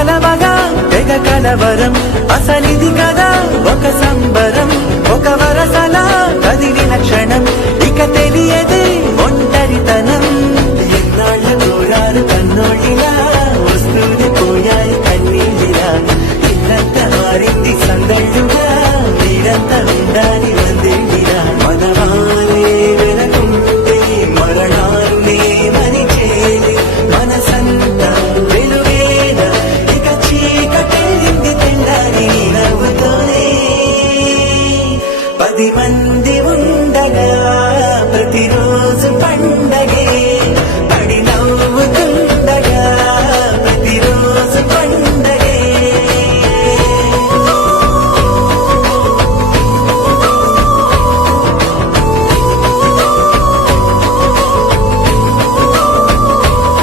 కలవగా తెగ కలవరం అసలిది కదా ఒక సంబరం ఒక వరసలా కదిలిన క్షణం ఇక తెలియదే ఒంటరితనం ఎన్నాళ్ళ కోరారు కన్నోళ్ళిలా